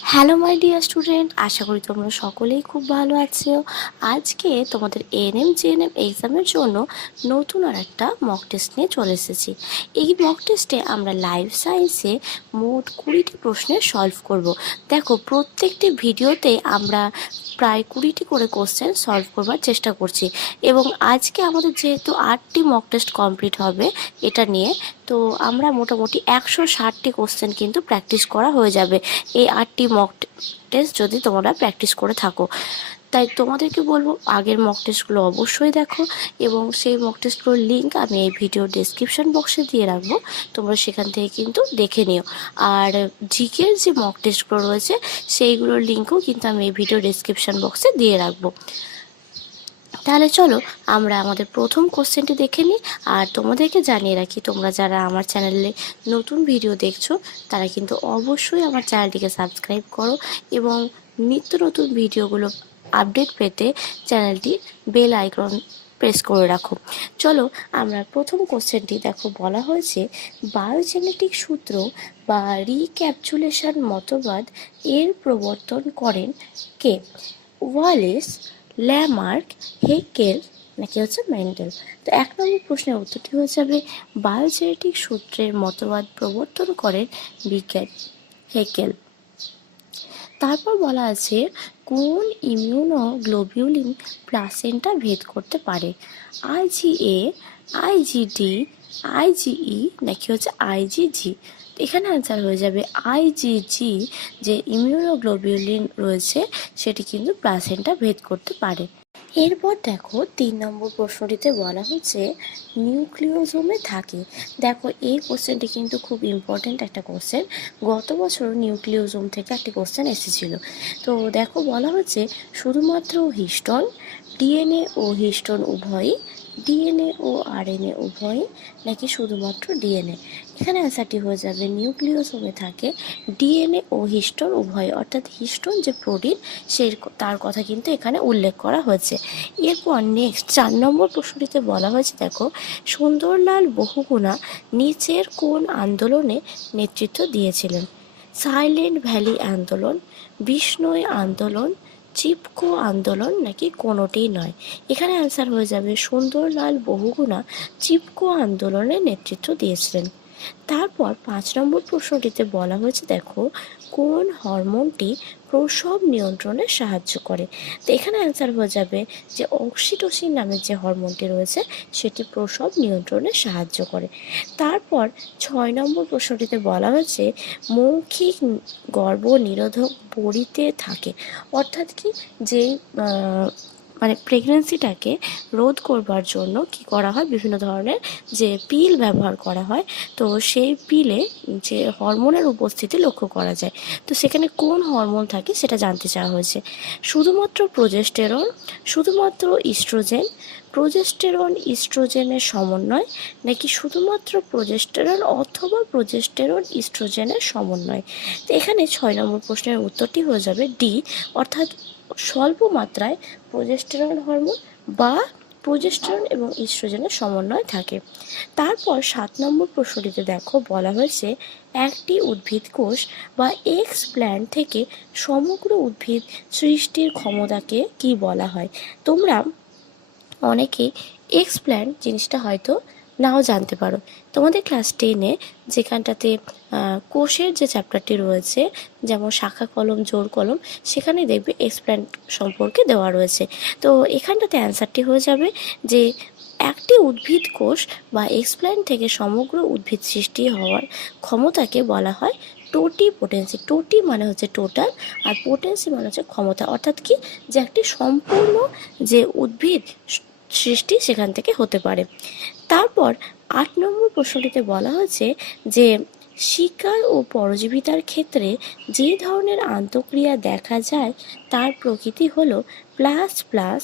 Hello my dear student, আশা করি তোমরা সকলেই খুব ভালো আছো। আজকে তোমাদের এএনএম জিএনএম এক্সামের জন্য নতুন আর একটা মক টেস্ট নিয়ে চলে এসেছি। এই মক টেস্টে আমরা লাইফ সায়েন্সে মোট 20টি প্রশ্নের সলভ করব। দেখো, প্রত্যেকটি ভিডিওতে আমরা প্রায় 20টি করে কোশ্চেন সলভ করবার চেষ্টা করছি, এবং আজকে আমাদের যেহেতু 8টি মক টেস্ট কমপ্লিট হবে এটা নিয়ে, তো আমরা মোটামুটি 160টি কোশ্চেন কিন্তু প্র্যাকটিস করা হয়ে যাবে এই 8টি মক টেস্ট যদি তোমরা প্র্যাকটিস করে থাকো। তাই তোমাদেরকে বলবো আগের মক টেস্টগুলো অবশ্যই দেখো, এবং সেই মক টেস্টগুলোর লিঙ্ক আমি এই ভিডিও ডেসক্রিপশন বক্সে দিয়ে রাখবো, তোমরা সেখান থেকে কিন্তু দেখে নিও। আর জিকের যে মক টেস্টগুলো রয়েছে সেইগুলোর লিঙ্কও কিন্তু আমি এই ভিডিও ডেসক্রিপশন বক্সে দিয়ে রাখবো। তাহলে চলো আমরা আমাদের প্রথম কোশ্চেনটি দেখে নিই। আর তোমাদেরকে জানিয়ে রাখি, তোমরা যারা আমার চ্যানেলে নতুন ভিডিও দেখছো তারা কিন্তু অবশ্যই আমার চ্যানেলটিকে সাবস্ক্রাইব করো, এবং নিত্য নতুন ভিডিওগুলো আপডেট পেতে চ্যানেলটি বেল আইকন প্রেস করে রাখো। চলো আমরা প্রথম কোশ্চেনটি দেখো, বলা হয়েছে বায়োজেনেটিক সূত্র বা রিক্যাপচুলেশন মতবাদ এর প্রবর্তন করেন কে? ওয়ালেস, ল্যামার্ক, হেকেল নাকি হচ্ছে মেন্ডেল? তো 1 নম্বর প্রশ্নের উত্তরটি হয়ে যাবে বায়োজেনেটিক সূত্রের মতবাদ প্রবর্তন করেন বিজ্ঞান হেকেল। তারপর বলা আছে কোন ইমিউনোগ্লোবিউলিন প্লাসেন্টা ভেদ করতে পারে? আইজিএ, আইজিডি, আইজিই নাকি হচ্ছে আইজিজি? এখানে অ্যান্সার হয়ে যাবে আইজিজি। যে ইমিউনোগ্লোবিউলিন রয়েছে সেটি কিন্তু প্লাসেন্টা ভেদ করতে পারে। এরপর দেখো 3 নম্বর প্রশ্নটিতে বলা হচ্ছে নিউক্লিওজোমে থাকে। দেখো, এই কোশ্চেনটি কিন্তু খুব ইম্পর্ট্যান্ট একটা কোশ্চেন। গত বছর নিউক্লিওজোম থেকে একটি কোশ্চেন এসেছিল। তো দেখো, বলা হচ্ছে শুধুমাত্র হিস্টোন, ডিএনএ ও হিস্টোন উভয়ই, ডিএনএ ও আরএনএ উভয়ই নাকি শুধুমাত্র ডিএনএ? এখানে অ্যান্সারটি হয়ে যাবে নিউক্লিওজোমে থাকে ডিএনএ ও হিস্টোন উভয়, অর্থাৎ হিস্টোন যে প্রোটিন সেই তার কথা কিন্তু এখানে উল্লেখ করা হয়েছে। এরপর নেক্সট 4 নম্বর প্রশ্নটিতে বলা হয়েছে দেখো, সুন্দরলাল বহুগুণা নিচের কোন আন্দোলনে নেতৃত্ব দিয়েছিলেন? সাইলেন্ট ভ্যালি আন্দোলন, বিষ্ণুই আন্দোলন, চিপকো আন্দোলন নাকি কোনোটিই নয়? এখানে অ্যান্সার হয়ে যাবে সুন্দরলাল বহুগুণা চিপকো আন্দোলনে নেতৃত্ব দিয়েছিলেন। তারপর 5 নম্বর প্রশ্নটিতে বলা হয়েছে দেখো, কোন হরমোনটি প্রসব নিয়ন্ত্রণে সাহায্য করে? তো এখানে অ্যান্সার হয়ে যাবে যে অক্সিটোসিন নামের যে হরমোনটি রয়েছে সেটি প্রসব নিয়ন্ত্রণে সাহায্য করে। তারপর 6 নম্বর প্রশ্নটিতে বলা হয়েছে মৌখিক গর্ভনিরোধক বড়িতে থাকে, অর্থাৎ কি যে মানে প্রেগনেন্সিটাকে রোধ করবার জন্য কি করা হয়, বিভিন্ন ধরনের যে পিল ব্যবহার করা হয়, তো সেই পিলে যে হরমোনের উপস্থিতি লক্ষ্য করা যায়। তো সেখানে কোন হরমোন থাকে সেটা জানতে চাওয়া হয়েছে। শুধুমাত্র প্রোজেস্টেরন, শুধুমাত্র ইস্ট্রোজেন, প্রোজেস্টেরন ইস্ট্রোজেনের সমন্বয় নাকি শুধুমাত্র প্রোজেস্টেরন অথবা প্রোজেস্টেরন ইস্ট্রোজেনের সমন্বয়? তো এখানে 6 নম্বর প্রশ্নের উত্তরটি হয়ে যাবে ডি, অর্থাৎ স্বল্প মাত্রায় প্রোজেস্টেরন হরমোন বা প্রোজেস্টেরন এবং ইস্ট্রোজেনের সমন্বয় থাকে। তারপর 7 নম্বর প্রশ্নটিতে দেখো, বলা হয়েছে একটি উদ্ভিদ কোষ বা এক্স প্ল্যান্ট থেকে সমগ্র উদ্ভিদ সৃষ্টির ক্ষমতাকে কি বলা হয়? তোমরা অনেকেই এক্স প্ল্যান্ট জিনিসটা হয়তো নাও জানতে পারো। তোমাদের ক্লাস 10-এ যেখানটাতে কোষের যে চ্যাপ্টারটি রয়েছে, যেমন শাখা কলম, জোড় কলম, সেখানে দেখবে এক্স প্ল্যান্ট সম্পর্কে দেওয়া রয়েছে। তো এখানটাতে অ্যান্সারটি হয়ে যাবে যে একটি উদ্ভিদ কোষ বা এক্স প্ল্যান্ট থেকে সমগ্র উদ্ভিদ সৃষ্টি হওয়ার ক্ষমতাকে বলা হয় টোটি পোটেন্সি। টোটি মানে হচ্ছে টোটাল, আর পোটেন্সি মানে হচ্ছে ক্ষমতা, অর্থাৎ কি যে একটি সম্পূর্ণ যে উদ্ভিদ সৃষ্টি সেখান থেকে হতে পারে। তারপর 8 নম্বর প্রশ্নটিতে বলা হয়েছে যে শিকার ও পরজীবিতার ক্ষেত্রে যে ধরনের আন্তঃক্রিয়া দেখা যায় তার প্রকৃতি হলো plus plus,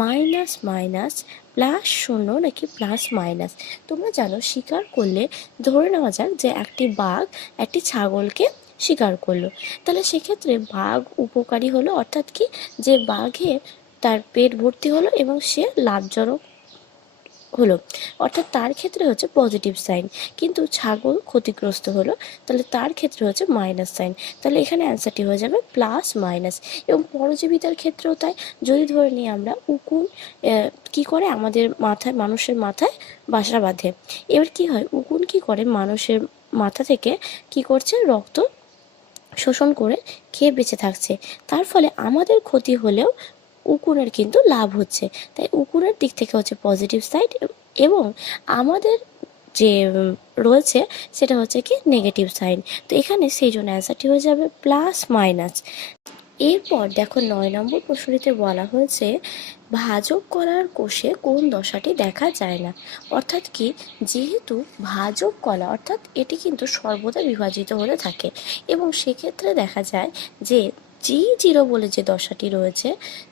minus minus, plus শূন্য নাকি প্লাস মাইনাস? তোমরা জানো শিকার করলে, ধরে নেওয়া যাক যে একটি বাঘ একটি ছাগলকে শিকার করলো, তাহলে সেক্ষেত্রে বাঘ উপকারী হলো, অর্থাৎ কি যে বাঘে তার পেট ভর্তি হলো এবং সে লাভজনক হলো, অর্থাৎ তার ক্ষেত্রে হচ্ছে পজিটিভ সাইন। কিন্তু ছাগল ক্ষতিগ্রস্ত হলো, তাহলে তার ক্ষেত্রে হচ্ছে মাইনাস সাইন। তাহলে এখানে অ্যান্সারটি হয়ে যাবে প্লাস মাইনাস। এবং পরজীবিতার ক্ষেত্রেও তাই। যদি ধরে নিই আমরা উকুন কি করে আমাদের মাথায়, মানুষের মাথায় বাসা বাঁধে। এবার কি হয়, উকুন কি করে মানুষের মাথা থেকে কি করছে, রক্ত শোষণ করে খেয়ে বেঁচে থাকছে। তার ফলে আমাদের ক্ষতি হলেও উকুনের কিন্তু লাভ হচ্ছে। তাই উকুনের দিক থেকে হচ্ছে পজিটিভ সাইড, এবং আমাদের যে রয়েছে সেটা হচ্ছে কি নেগেটিভ সাইন। তো এখানে সেই জন্য অ্যান্সারটি হয়ে যাবে প্লাস মাইনাস। এরপর দেখো 9 নম্বর প্রশ্নটিতে বলা হয়েছে ভাজক কলার কোষে কোন দশাটি দেখা যায় না। অর্থাৎ কি, যেহেতু ভাজক কলা অর্থাৎ এটি কিন্তু সর্বদা বিভাজিত হতে থাকে, এবং সেক্ষেত্রে দেখা যায় যে G0 বলে যে দশাটি রয়েছে,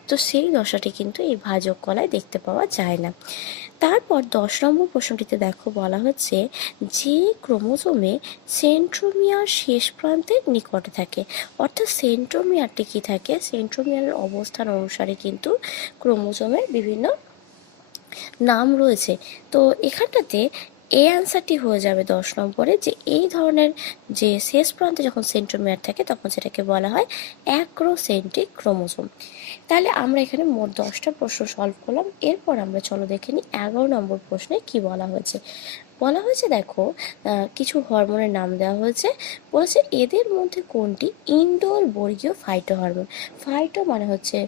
তো সেই দশাটি কিন্তু এই ভাজক কলায় দেখতে পাওয়া যায় না। তারপর 10 নম্বর প্রশ্নটিতে দেখো বলা হচ্ছে যে ক্রোমোজোমে সেন্ট্রোমিয়ার শেষ প্রান্তের নিকটে থাকে। অর্থাৎ সেন্ট্রোমিয়ারটি কি থাকে, সেন্ট্রোমিয়ারের অবস্থান অনুসারে কিন্তু ক্রোমোজোমের বিভিন্ন নাম রয়েছে। তো এখানটাতে এই অ্যান্সারটি হয়ে যাবে 10 নম্বরে, যে এই ধরনের যে শেষ প্রান্তে যখন সেন্ট্রোমিয়ার থাকে তখন সেটাকে বলা হয় অ্যাক্রোসেন্ট্রিক ক্রোমোজোম। তাহলে আমরা এখানে মোট 10টা প্রশ্ন সলভ করলাম। এরপর আমরা চলো দেখে নিই 11 নম্বর প্রশ্নে কি বলা হয়েছে। বলা হয়েছে দেখো কিছু হরমোনের নাম দেওয়া হয়েছে। বলেছে এদের মধ্যে কোনটি ইনডোর বর্গীয় ফাইটো হরমোন। ফাইটো মানে হচ্ছে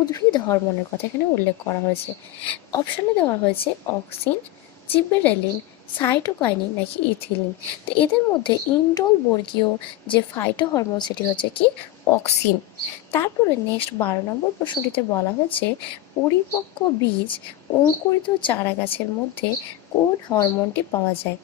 উদ্ভিদ হরমোনের কথা এখানে উল্লেখ করা হয়েছে। অপশানে দেওয়া হয়েছে অক্সিন, জিবেরেলিন, সাইটোকাইনিন নাকি ইথিলিন। তো এদের মধ্যে ইনডোর বর্গীয় যে ফাইটো হরমোন সেটি হচ্ছে কি অক্সিন। তারপরে নেক্সট 12 নম্বর প্রশ্নটিতে বলা হয়েছে পরিপক্ক বীজ অঙ্কুরিত চারা গাছের মধ্যে কোন হরমোনটি পাওয়া যায়।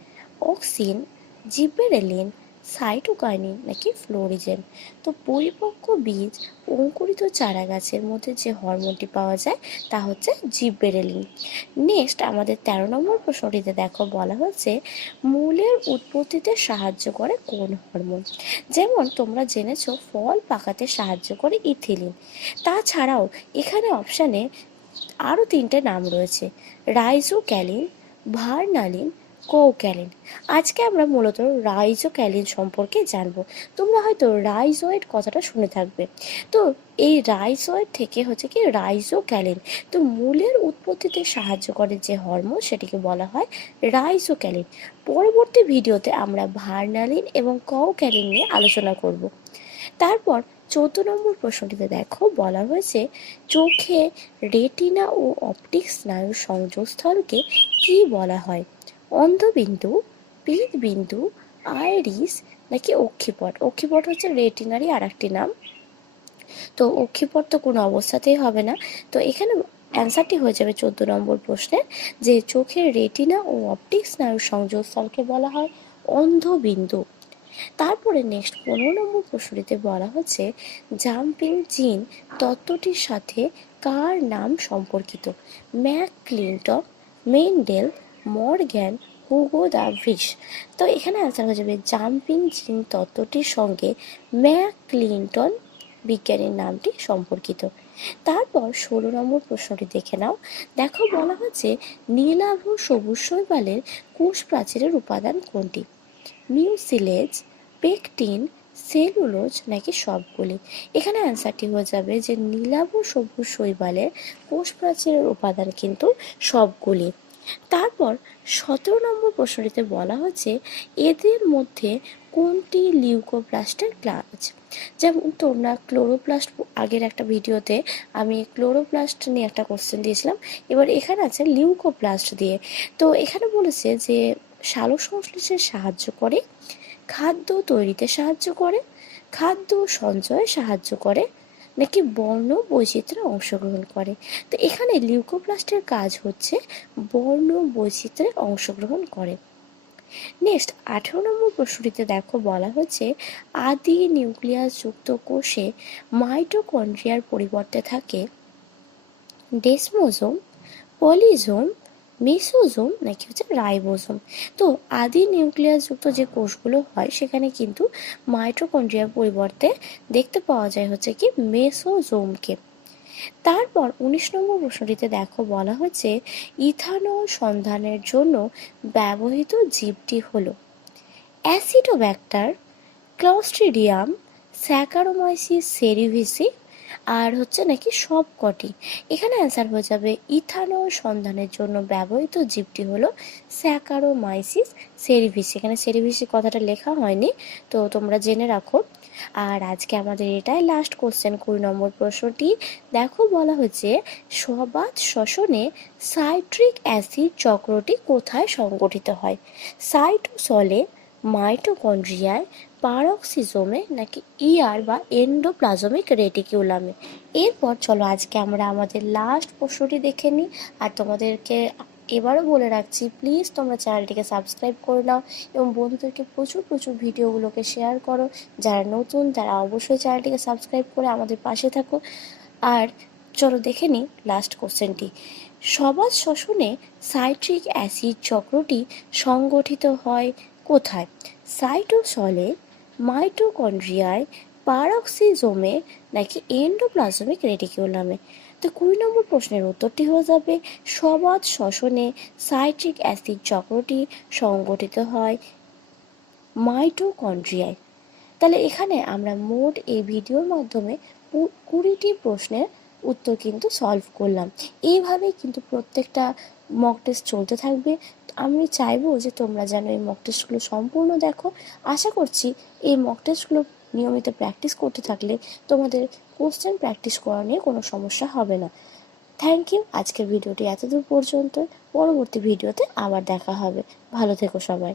অক্সিন, জিবেরেলিন, সাইটোকাইনিন নাকি ফ্লোরিজেন। তো পরিপক্ক বীজ অঙ্কুরিত চারা গাছের মধ্যে যে হরমোনটি পাওয়া যায় তা হচ্ছে জিবেরেলিন। নেক্সট আমাদের 13 নম্বর প্রশ্নটিতে দেখো বলা হচ্ছে মূলের উৎপত্তিতে সাহায্য করে কোন হরমোন। যেমন তোমরা জেনেছো ফল পাকাতে সাহায্য করে ইথিলিন। তাছাড়াও এখানে অপশানে আরও 3টে নাম রয়েছে, রাইজোক্যালিন, ভার্নালিন, কোক্যালিন। আজকে আমরা মূলত রাইজোক্যালিন সম্পর্কে জানবো। তোমরা হয়তো রাইজোয়েড কথাটা শুনে থাকবে। তো এই রাইজোয়েড থেকে হচ্ছে কি রাইজোক্যালিন। তো মূলের উৎপত্তিতে সাহায্য করে যে হরমোন সেটিকে বলা হয় রাইজোক্যালিন। পরবর্তী ভিডিওতে আমরা ভার্নালিন এবং কোক্যালিন নিয়ে আলোচনা করব। তারপর 14 নম্বর প্রশ্নটিতে দেখো বলা হয়েছে চোখে রেটিনা ও অপটিক স্নায়ুর সংযোগস্থলকে কি বলা হয়। অন্ধবিন্দু, পীতবিন্দু, আইরিস নাকি অক্ষিপট। অক্ষিপট হচ্ছে রেটিনারই আর একটি নাম। তো অক্ষিপট তো কোনো অবস্থাতেই হবে না। তো এখানে অ্যান্সারটি হয়ে যাবে 14 নম্বর প্রশ্নের, যে চোখের রেটিনা ও অপটিক স্নায়ুর সংযোগস্থলকে বলা হয় অন্ধবিন্দু। তারপরে নেক্সট 15 নম্বর প্রশ্নটিতে বলা হচ্ছে জাম্পিং জিন তত্ত্বটির সাথে কার নাম সম্পর্কিত। Mac Clinton, Mendel, Morgan, Hugo de Vries. তো এখানে অ্যান্সার হয়ে যাবে জাম্পিং জিন তত্ত্বটির সঙ্গে ম্যাক ক্লিনটন বিজ্ঞানীর নামটি সম্পর্কিত। তারপর 16 নম্বর প্রশ্নটি দেখে নাও। দেখো বলা হচ্ছে নীলাভ সবুজ শৈবালের কোষ প্রাচীরের উপাদান কোনটি। মিউসিলেজ, পেকটিন, সেলুলোজ নাকি সবগুলি। এখানে অ্যান্সারটি হয়ে যাবে যে নীলাভ সবুজ শৈবালের কোষ প্রাচীরের উপাদান কিন্তু সবগুলি। তারপর 17 নম্বর প্রশ্নটিতে বলা হচ্ছে এদের মধ্যে কোনটি লিউকোপ্লাস্টের ক্লাস। যেমন তোমরা ক্লোরোপ্লাস্ট, আগের একটা ভিডিওতে আমি ক্লোরোপ্লাস্ট নিয়ে একটা কোশ্চেন দিয়েছিলাম, এবার এখানে আছে লিউকোপ্লাস্ট দিয়ে। তো এখানে বলেছে যে সালোক সংশ্লেষে সাহায্য করে, খাদ্য তৈরিতে সাহায্য করে, খাদ্য সঞ্চয়ে সাহায্য করে নাকি বর্ণ বৈচিত্র্যে অংশগ্রহণ করে। তো এখানে লিউকোপ্লাস্টের কাজ হচ্ছে বর্ণ বৈচিত্র্যে অংশগ্রহণ করে। নেক্সট 18 নম্বর প্রশ্নটিতে দেখো বলা হচ্ছে আদি নিউক্লিয়াস যুক্ত কোষে মাইটোকন্ড্রিয়ার পরিবর্তে থাকে ডেসমোজোম, পলিজোম, মেসোজোম নাকি হচ্ছে রাইবোজোম। তো আদি নিউক্লিয়াস যুক্ত যে কোষগুলো হয় সেখানে কিন্তু মাইটোকন্ড্রিয়ার পরিবর্তে দেখতে পাওয়া যায় হচ্ছে কি মেসোজোমকে। তারপর 19 নম্বর প্রশ্নটিতে দেখো বলা হচ্ছে ইথানল সন্ধানের জন্য ব্যবহৃত জীবটি হলো অ্যাসিডোব্যাক্টার, ক্লস্ট্রিডিয়াম, স্যাকারোমাইসিস সেরিভিসি, আর হচ্ছে নাকি সবকটি। এখানে অ্যান্সার হয়ে যাবে ইথানল সন্ধানের জন্য ব্যবহৃত জীবটি হলো স্যাকারোমাইসিস সেরিভিসি। এখানে সেরিভিসি কথাটা লেখা হয়নি, তো তোমরা জেনে রাখো। আর আজকে আমাদের এটাই লাস্ট কোশ্চেন, 20 নম্বর প্রশ্নটি দেখো বলা হচ্ছে সবাত শ্বসনে সাইট্রিক অ্যাসিড চক্রটি কোথায় সংগঠিত হয়? সাইটোসলে, মাইটোকন্ড্রিয়ায়, পারক্সিজোমে, নাকি বা এন্ডোপ্লাজমিক রেটিকিউলামে। এরপর চলো আজকে আমরা আমাদের লাস্ট প্রশ্নটি দেখে নিই। আর তোমাদেরকে এবারও বলে রাখছি, প্লিজ তোমরা চ্যানেলটিকে সাবস্ক্রাইব করে নাও এবং বন্ধুদেরকে প্রচুর প্রচুর ভিডিওগুলোকে শেয়ার করো। যারা নতুন তারা অবশ্যই চ্যানেলটিকে সাবস্ক্রাইব করে আমাদের পাশে থাকো। আর চলো দেখে নিই লাস্ট কোশ্চেনটি। সবাত শ্বসনে সাইট্রিক অ্যাসিড চক্রটি সংগঠিত হয় কোথায়? সাইটোসলে, মাইটোকন্ড্রিয়ায়, পারক্সিজোমে, নাকি এন্ডোপ্লাজমিক রেটিকিউলামে। তো 20 নম্বর প্রশ্নের উত্তরটি হয়ে যাবে সবাত শ্বসনে সাইট্রিক অ্যাসিড চক্রটি সংগঠিত হয় মাইটোকন্ড্রিয়ায়। তাহলে এখানে আমরা মোট এই ভিডিওর মাধ্যমে 20টি প্রশ্নের উত্তর কিন্তু সলভ করলাম। এইভাবেই কিন্তু প্রত্যেকটা মক টেস্ট চলতে থাকবে। আমি চাইবো যে তোমরা যেন এই মক টেস্টগুলো সম্পূর্ণ দেখো। আশা করছি এই মক টেস্টগুলো নিয়মিত প্র্যাকটিস করতে থাকলে তোমাদের কোশ্চেন প্র্যাকটিস করা নিয়ে কোনো সমস্যা হবে না। Thank you. আজকের ভিডিওটি এতদূর পর্যন্ত। পরবর্তী ভিডিওতে আবার দেখা হবে। ভালো থেকো সবাই।